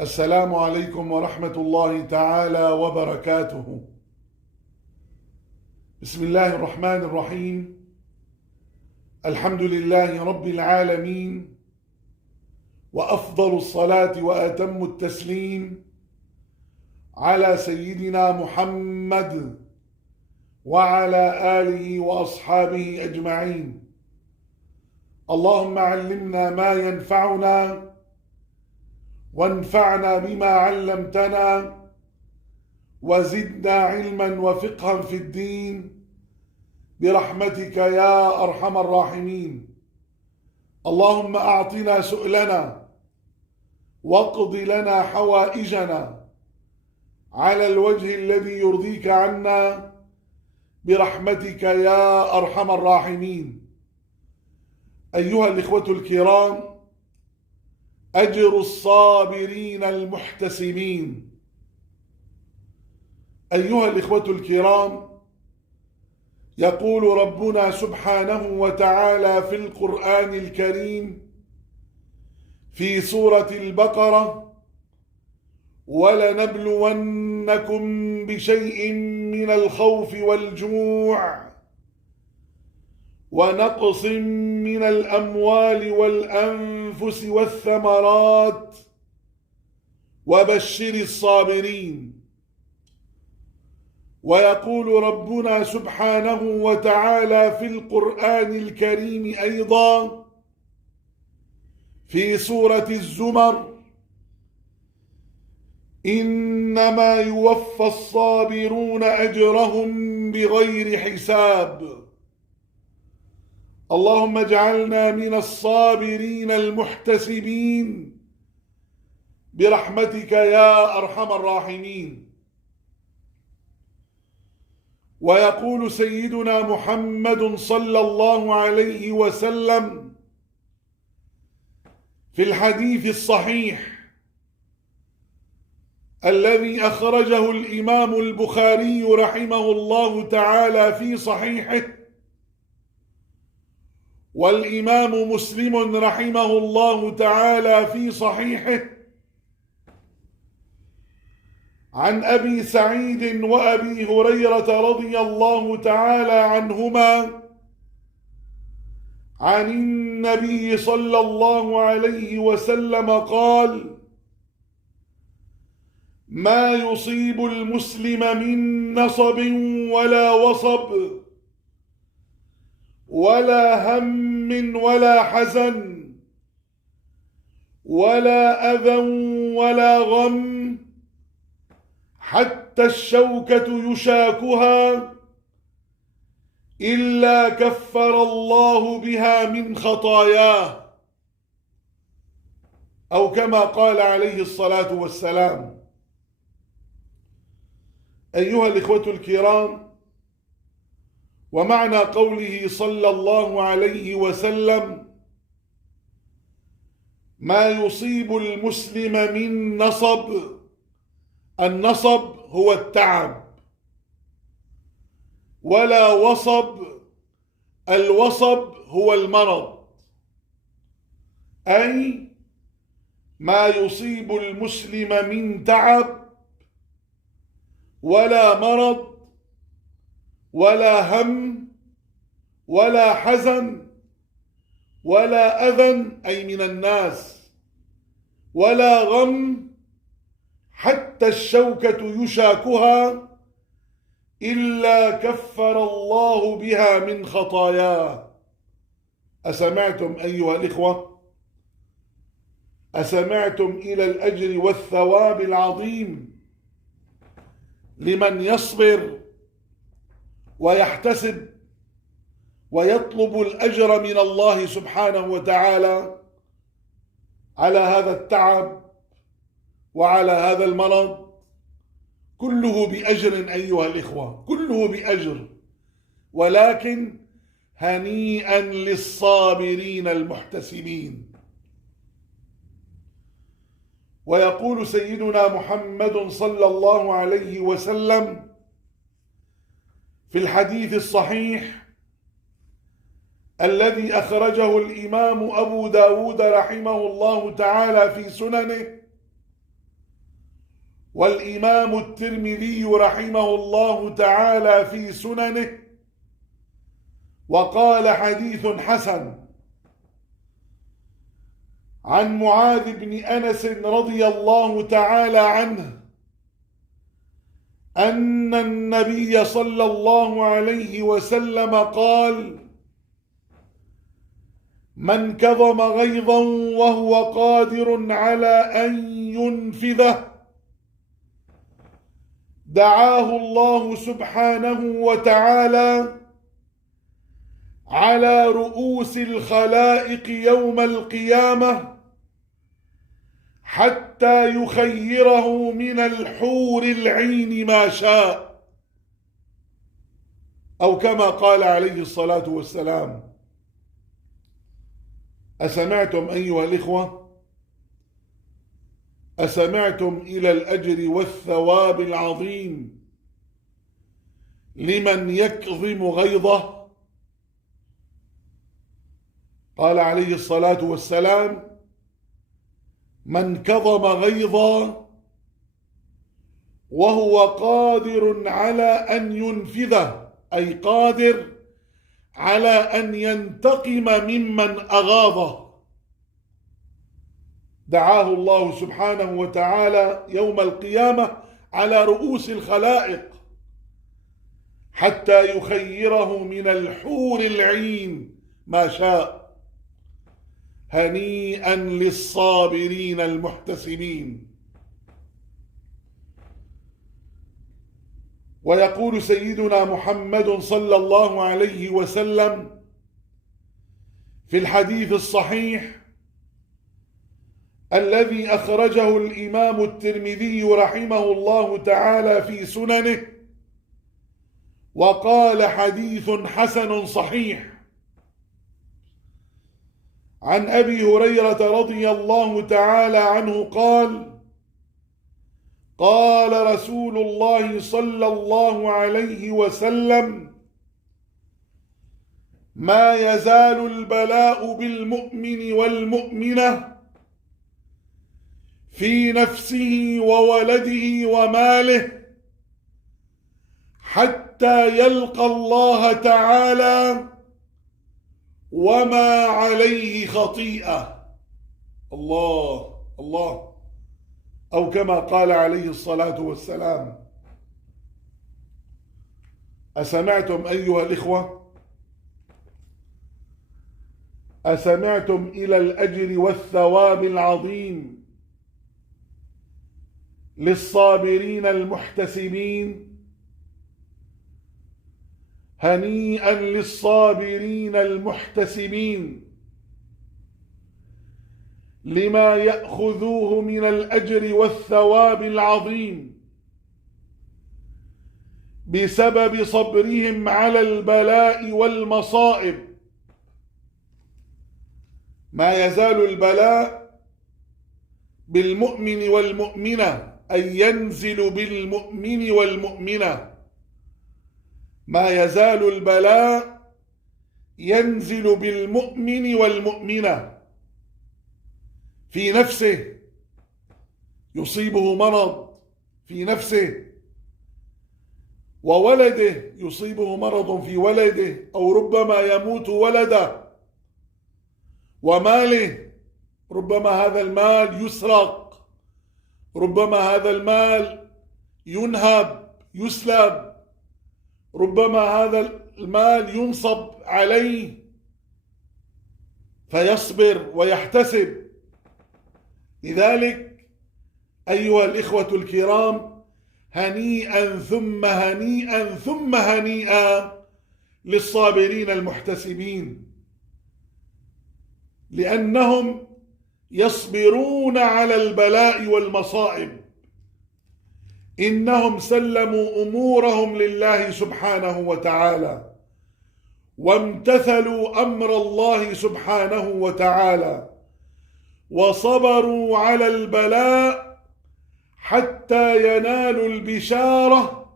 السلام عليكم ورحمة الله تعالى وبركاته. بسم الله الرحمن الرحيم. الحمد لله رب العالمين، وأفضل الصلاة وأتم التسليم على سيدنا محمد وعلى آله وأصحابه أجمعين. اللهم علمنا ما ينفعنا وانفعنا بما علمتنا وزدنا علما وفقها في الدين برحمتك يا أرحم الراحمين. اللهم أعطنا سؤلنا واقض لنا حوائجنا على الوجه الذي يرضيك عنا برحمتك يا أرحم الراحمين. أيها الإخوة الكرام، أجر الصابرين المحتسبين. أيها الإخوة الكرام، يقول ربنا سبحانه وتعالى في القرآن الكريم في سورة البقرة: ولنبلونكم بشيء من الخوف والجوع ونقص من الأموال والأنفس والثمرات وبشر الصابرين. ويقول ربنا سبحانه وتعالى في القرآن الكريم أيضا في سورة الزمر: إنما يوفى الصابرون أجرهم بغير حساب. اللهم اجعلنا من الصابرين المحتسبين برحمتك يا أرحم الراحمين. ويقول سيدنا محمد صلى الله عليه وسلم في الحديث الصحيح الذي أخرجه الإمام البخاري رحمه الله تعالى في صحيحه، والإمام مسلم رحمه الله تعالى في صحيحه، عن أبي سعيد وأبي هريرة رضي الله تعالى عنهما عن النبي صلى الله عليه وسلم قال: ما يصيب المسلم من نصب ولا وصب ولا هم ولا حزن ولا أذى ولا غم حتى الشوكة يشاكها إلا كفر الله بها من خطاياه، أو كما قال عليه الصلاة والسلام. أيها الإخوة الكرام، ومعنى قوله صلى الله عليه وسلم: ما يصيب المسلم من نصب، النصب هو التعب، ولا وصب، الوصب هو المرض، أي ما يصيب المسلم من تعب ولا مرض ولا هم ولا حزن ولا أذى أي من الناس ولا غم حتى الشوكة يشاكها إلا كفر الله بها من خطاياه. أسمعتم أيها الإخوة؟ أسمعتم إلى الأجر والثواب العظيم لمن يصبر ويحتسب ويطلب الأجر من الله سبحانه وتعالى على هذا التعب وعلى هذا المرض؟ كله بأجر أيها الإخوة، كله بأجر، ولكن هنيئا للصابرين المحتسبين. ويقول سيدنا محمد صلى الله عليه وسلم في الحديث الصحيح الذي أخرجه الإمام أبو داود رحمه الله تعالى في سننه: والإمام الترمذي رحمه الله تعالى في سننه وقال حديث حسن عن معاذ بن أنس رضي الله تعالى عنه أن النبي صلى الله عليه وسلم قال: من كظم غيظا وهو قادر على أن ينفذه دعاه الله سبحانه وتعالى على رؤوس الخلائق يوم القيامة حتى يخيره من الحور العين ما شاء، أو كما قال عليه الصلاة والسلام. أسمعتم أيها الإخوة؟ أسمعتم إلى الأجر والثواب العظيم لمن يكظم غيظه؟ قال عليه الصلاة والسلام: من كظم غيظا وهو قادر على أن ينفذه، أي قادر على أن ينتقم ممن أغاظه، دعاه الله سبحانه وتعالى يوم القيامة على رؤوس الخلائق حتى يخيره من الحور العين ما شاء. هنيئا للصابرين المحتسبين. ويقول سيدنا محمد صلى الله عليه وسلم في الحديث الصحيح الذي أخرجه الإمام الترمذي رحمه الله تعالى في سننه وقال حديث حسن صحيح، عن أبي هريرة رضي الله تعالى عنه قال: قال رسول الله صلى الله عليه وسلم: ما يزال البلاء بالمؤمن والمؤمنة في نفسه وولده وماله حتى يلقى الله تعالى وما عليه خطيئة. الله الله، أو كما قال عليه الصلاة والسلام. أسمعتم أيها الإخوة؟ أسمعتم إلى الأجر والثواب العظيم للصابرين المحتسبين؟ هنيئا للصابرين المحتسبين لما يأخذوه من الأجر والثواب العظيم بسبب صبرهم على البلاء والمصائب. ما يزال البلاء بالمؤمن والمؤمنة، أي ينزل بالمؤمن والمؤمنة. ما يزال البلاء ينزل بالمؤمن والمؤمنة في نفسه، يصيبه مرض في نفسه، وولده يصيبه مرض في ولده، أو ربما يموت ولده، وماله، ربما هذا المال يسرق، ربما هذا المال ينهب يسلب، ربما هذا المال ينصب عليه فيصبر ويحتسب. لذلك أيها الإخوة الكرام، هنيئا ثم هنيئا ثم هنيئا للصابرين المحتسبين، لأنهم يصبرون على البلاء والمصائب. إنهم سلموا أمورهم لله سبحانه وتعالى وامتثلوا أمر الله سبحانه وتعالى وصبروا على البلاء حتى ينالوا البشارة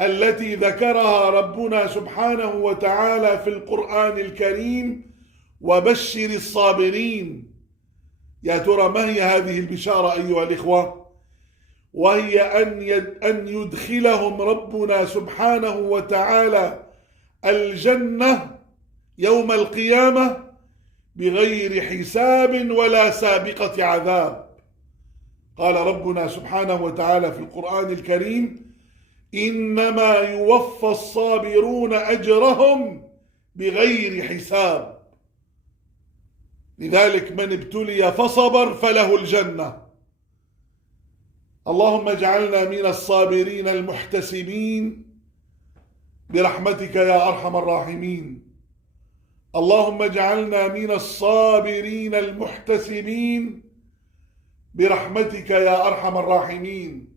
التي ذكرها ربنا سبحانه وتعالى في القرآن الكريم: وبشر الصابرين. يا ترى ما هي هذه البشارة أيها الإخوة؟ وهي أن يدخلهم ربنا سبحانه وتعالى الجنة يوم القيامة بغير حساب ولا سابقة عذاب. قال ربنا سبحانه وتعالى في القرآن الكريم: إنما يوفى الصابرون أجرهم بغير حساب. لذلك من ابتلي فصبر فله الجنة. اللهم اجعلنا من الصابرين المحتسبين برحمتك يا أرحم الراحمين. اللهم اجعلنا من الصابرين المحتسبين برحمتك يا أرحم الراحمين،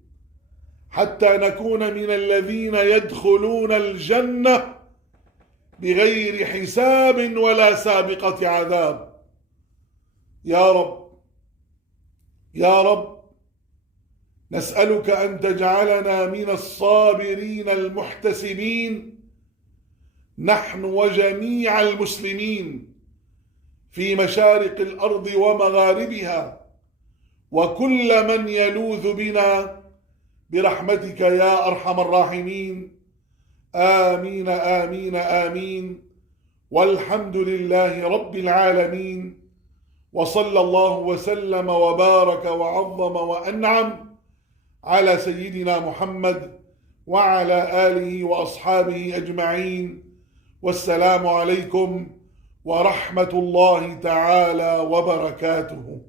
حتى نكون من الذين يدخلون الجنة بغير حساب ولا سابقة عذاب. يا رب يا رب، نسألك أن تجعلنا من الصابرين المحتسبين نحن وجميع المسلمين في مشارق الأرض ومغاربها، وكل من يلوذ بنا برحمتك يا أرحم الراحمين. آمين آمين آمين، والحمد لله رب العالمين، وصلى الله وسلم وبارك وعظم وأنعم على سيدنا محمد وعلى آله وأصحابه أجمعين. والسلام عليكم ورحمة الله تعالى وبركاته.